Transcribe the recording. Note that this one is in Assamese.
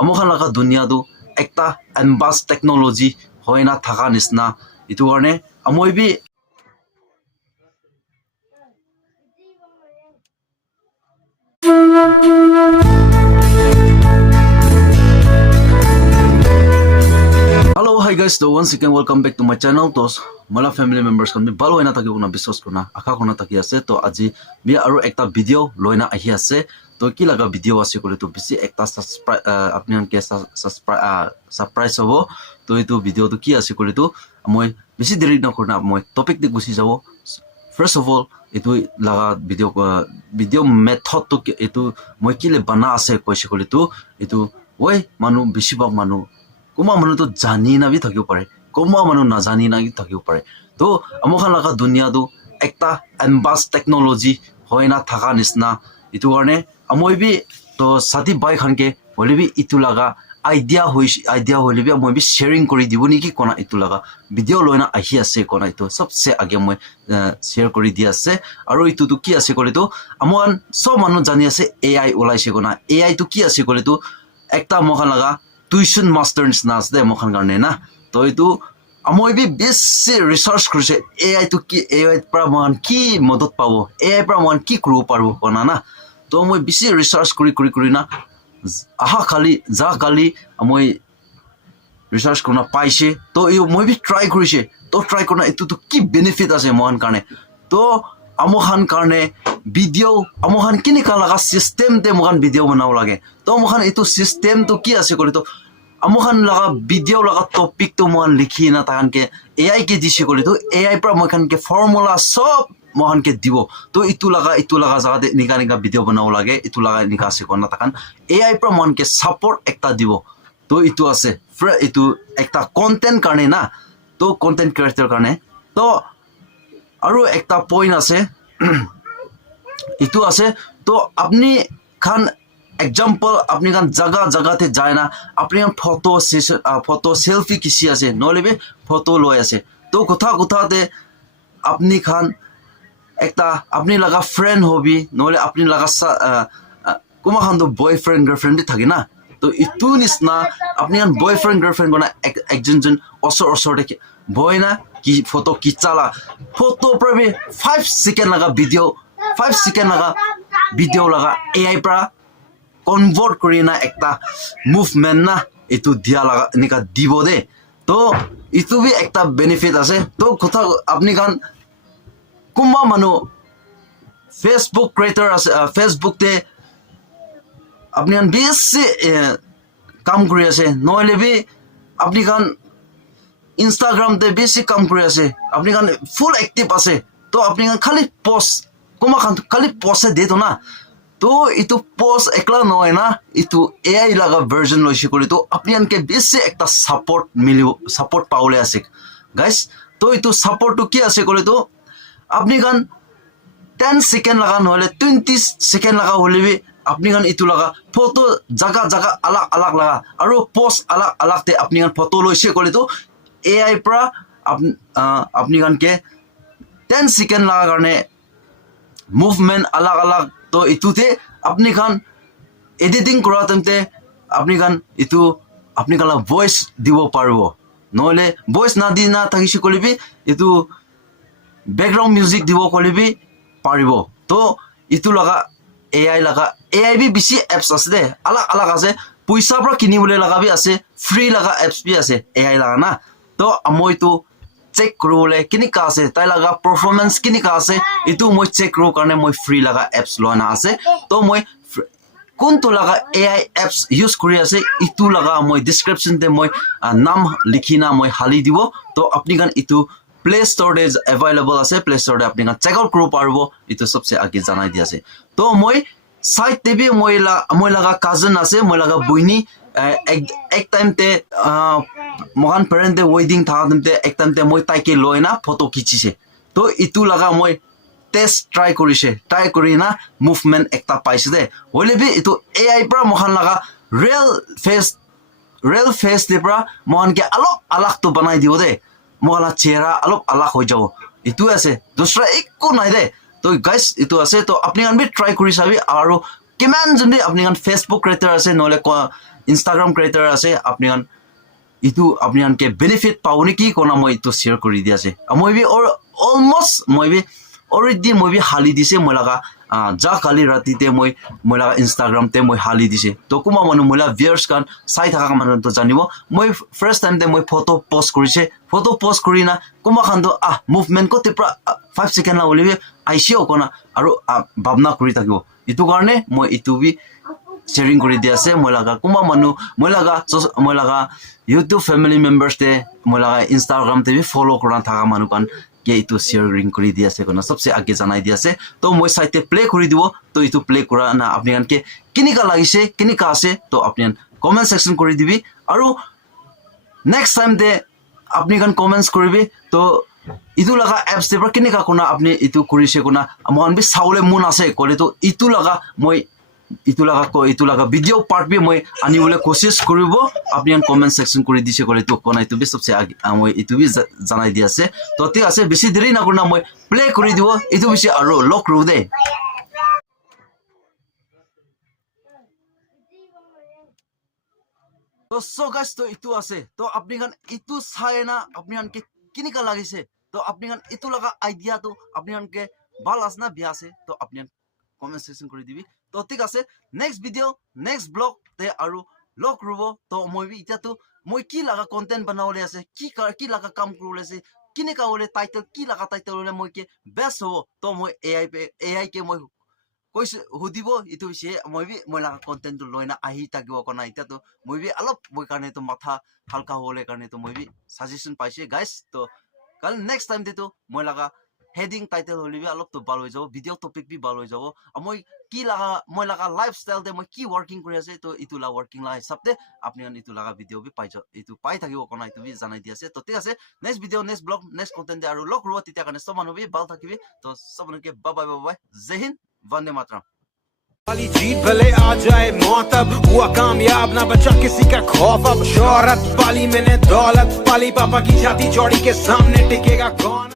আমোখান লগা দুনিয়াটো একটা এডভান্স টেকনলজি হয় না থাকা নিচিনা এইটো কাৰণে মই B Hello, hi guys. So once again, welcome back to my channel. To mala family members kan mi balo na taki kuna বিশ্বাস kuna akha kuna taki ase to aji mi aru ekta video loina ahi ase to ki laga video ase kole to bisi ekta subscribe apni ke surprise hobo to etu video to ki ase kole to moi bisi deri na kurna moi topic de gusi jabo. First of all, etu laga video method to etu moi kile bana ase koise kole to etu oi manu bisi bag manu কোমা মানুহ তো জানি না বি থাকিব পাৰে কোমা মানুহ নাজানি না থাকিব পাৰে তো আমখান লগা দুনিয়াটো একটা এডভান্স টেকনলজি হয় না থাকা নিচিনা এইটো কাৰণে মই বি তো সাথী বাই খানকে হলে বি ইটো লগা আইডিয়া হলে বি মই বি শেয়াৰিং কৰি দিব নেকি কোনা ইটো লগা ভিডিঅ' লৈ না আহি আছে কোনা ইটো সবচে আগে মই শেয়াৰ কৰি দি আছে আৰু ইটোটো কি আছে কলেতো আমখান সব মানুহ জানি আছে এআই ওলাইছে কোনা এআই তো কি আছে কলেতো একটা আমখান লগা tuition master nas de mokhan karne na to itu amoi bi besi research kurse AI to ki AI pra man ki modot pabo AI pra man ki kru parbo kona na to moi besi research kuri na aha kali amoi research korna paise to eu moi bi try kurise to try korna itu to ki benefit ase mohan karne to আমখান কাৰণে ভিডিও আমখান কিনি কালাগা সিস্টেম তে মখান ভিডিও বনাও লাগে তো মখান এটো সিস্টেম তো কি আছে করে তো আমখান লাগা ভিডিও লাগা টপিক তো মখান লিখি না তাহান কে এআই কে দিছে করে তো এআই পৰা মখান কে ফর্মুলা সব মখান কে দিব তো ইটো লাগা জায়গা নিকা ভিডিও বনাও লাগে ইটো লাগা নিকা আছে কোনা তাহান এআই পৰা মখান কে সাপোৰ্ট একটা দিব তো ইটো আছে ইটো একটা কন্টেন্ট কাৰণে না তো কন্টেন্ট ক্ৰিয়েটৰ কাৰণে তো আৰু একটা পইণ্ট আছে ইটো আছে তো আপনি খান এক্সাম্পল আপনি খান জায়গাতে যায় না আপনি ফটো সেলফি কিসি আছে নহলে ফটো লৈ আছে তো কোথাতে আপনি খান একটা আপনি লাগা ফ্রেন্ড হবি নহলে আপনি লাগা কোমা খান তো বয়ফ্রেন্ড গার্লফ্রেন্ড থাকে না তো ইটো নিচিনা আপনি খান বয়ফ্রেন্ড গার্লফ্রেন্ড বনা একজন ওচৰতে বয় না কি ফটো কিচালা ফটো পৰা 5 সেকেন্ড লাগা ভিডিও লাগা এআই পৰা কনভাৰ্ট কৰি না একটা মুভমেন্ট না এটো দিয়া লাগা নিকা দিব দে তো ইটো বি একটা বেনিফিট আছে তো কথা আপনি গান কোমা মানুহ ফেসবুক ক্রিয়েটর আছে ফেসবুক তে আপনি গান বেশি কাম কৰি আছে নহলে বি আপনি গান Instagram te basic কাম কৰি আছে আপনি কান ফুল অ্যাক্টিভ আছে তো আপনি কান খালি পোস্ট কোমা খান খালি পোস্ট দে তো না তো ইটো পোস্ট একলা নহয় না ইটো এআই লাগা ভার্সন লৈছে কৰি তো আপনি আনকে বেশি একটা সাপোৰ্ট পাওলে আছে গাইস তো ইটো সাপোৰ্ট তো কি আছে কৰি তো আপনি কান 10 সেকেন্ড লাগা নহলে 20 সেকেন্ড লাগা হলে বি আপনি কান ইটো লাগা ফটো জায়গা আলাগ লাগা আৰু পোস্ট আলাগ তে আপনি কান ফটো লৈছে কৰি তো AI pra apni kan ke 10 second laga karne movement alag to itute apni kan editing kora tamte apni kan itu apni kan voice dibo parbo নহলে voice na di na thakisi kolibi itu background music dibo kolibi paribo to itu laga AI bi bisi apps ase de alag ase puisa pra kinibole laga bi ase free laga apps bi ase AI laga na তো মই তো চেক করলে কিনি কা আছে তাই লাগা পারফরম্যান্স কিনি কা আছে ইটো মই চেক করো কারণে মই ফ্রি লাগা অ্যাপস লনা আছে তো মই কোনটো লাগা এআই অ্যাপস ইউজ কৰি আছে ইটো লাগা মই ডেসক্রিপশন তে মই নাম লিখিনা মই হালি দিব তো আপনি গান ইটো প্লে স্টোর এ अवेलेबल আছে প্লে স্টোর এ আপনি গান চেক আউট করব পারবো ইটো সবচেয়ে আগে জানাই দি আছে তো মই সাইট তে বি মই লাগা কাজিন আছে মই লাগা বইনি এক টাইম তে মহান পেরেন্টে ওয়েডিং থাকাতে এক টাইম তে মই তাইকে লয় না ফটো খিচিছে তো ইটো লাগা মই টেস্ট ট্রাই কৰি না মুভমেন্ট একটা পাইছে দে হলে বি ইটো এআই পৰা মহান লাগা ৰিয়েল ফেস দে পৰা মহান কে আলাগ তো বনাই দিব দে মহালা চেহারা আলাগ হৈ যাব ইটো আছে দুসরা একো নাই দে তো গাইস ইটো আছে তো আপনি গান বি ট্রাই কৰি চাবি আৰু কিমান যদি আপনি গান ফেসবুক ক্ৰিয়েটৰ আছে নহলে ইনষ্টাগ্ৰাম ক্ৰিয়েটাৰ আছে আপোনাৰ ইটো আপোনালোকে বেনিফিট পাব নেকি কোনা মই ইটো শ্বেয়াৰ কৰি দি আছে মই বি অলমোষ্ট মই বি অলৰেডি মই বি হালি দিছে মই লগা যা কালি ৰাতিতে মই লগা ইনষ্টাগ্ৰামতে মই হালি দিছে তো কোমা মানুহ মই ভিউয়াৰ্স কান চাই থকা মানুহ তো জানিব মই ফাৰ্ষ্ট টাইম তে মই ফটো পোষ্ট কৰিছে ফটো পোষ্ট কৰি না কোমা খান্দো মুভমেন্ট কতে প্ৰা 5 সেকেন্ড লাগলি আইছিও কোনা আৰু ভাবনা কৰি থাকিব ইটো কাৰণে মই ইটো বি sharing কৰি দি আছে মই লগা কোমা মানুহ মই লগা YouTube family members te মই লগা Instagram te বি ফলো কৰা থকা মানুহ কান কে ইটো sharing কৰি দি আছে কোনা সবসে আগে জানাই দি আছে তো মই সাইতে প্লে কৰি দিব তো ইটো প্লে কৰা না আপনি কানকে কিনিকা লাগিছে কিনিকা আছে তো আপনি কমেন্ট সেকশন কৰি দিবি আৰু নেক্সট টাইম দে আপনি কান কমেন্টস কৰিবি তো ইটো লগা এপস তে পৰা কিনিকা কোনা আপনি ইটো কৰিছে কোনা মন বি চাউলে মন আছে কলে তো ইটো লগা মই ইটো লগা ভিডিও পার্ট বি মই আনিবলে কোশিশ কৰিব আপনি কমেন্ট সেকশন কৰি দিছে করে তো কোনা ইটো বি সবসে আগে মই ইটো বি জানাই দি আছে তো ঠিক আছে বেশি দেরি না করনা মই প্লে কৰি দিব ইটো বেশি আৰু লক ৰু দে তো সো গাইস তো ইটো আছে তো আপনি গান ইটো চাই না আপনি আনকে কিনিকা লাগিছে তো আপনি গান ইটো লগা আইডিয়া তো আপনি আনকে ভাল আছে না বিয়া আছে তো আপনি কমেন্ট সেকশন কৰি দিবি তো ঠিক আছে নেক্সট ভিডিও নেক্সট ব্লগ তে আৰু লক ৰুব তো মই বি ইটা তো মই কি লগা কন্টেন্ট বনাবলে আছে কি লগা কাম কৰিবলে আছে কিনিকা হলে টাইটেল কি লগা টাইটেল হলে মই কি বেস্ট হ'ব তো মই এআই কে মই কৈছে হুদিব ইটো বিছে মই বি মই লগা কন্টেন্ট লৈ না আহি থাকিব কোনা ইটা তো মই বি অলপ মই কাৰণে তো মাথা হালকা হলে কাৰণে তো মই বি সাজেশন পাইছে গাইস তো কাল নেক্সট টাইম দিতো মই লগা হেডিং টাইটেল হলিবি অলপ তো ভাল হৈ যাব ভিডিও টপিক বি ভাল হৈ যাব মই কি লগা মই লগা লাইফস্টাইল দে মই কি ওয়ার্কিং কৰি আছে তো ইটো লা ওয়ার্কিং লা হিসাবতে আপনি ইটো লগা ভিডিও বি পাই ইটো পাই থাকিব কোনা ইটো বি জানাই দি আছে তো ঠিক আছে next video next blog next content দে আৰু লক ৰুব তেতিয়া কাৰণে সব মানুহ বি ভাল থাকিবি তো সব মানুহকে বাই বাই জয় হিন্দ वंदे मातरम वाली जीत भले आ जाए मौत अब हुआ कामयाब ना बचा किसी का खौफ अब शोहरत पाली मैंने दौलत पाली पापा की छाती चौड़ी के सामने टिकेगा कौन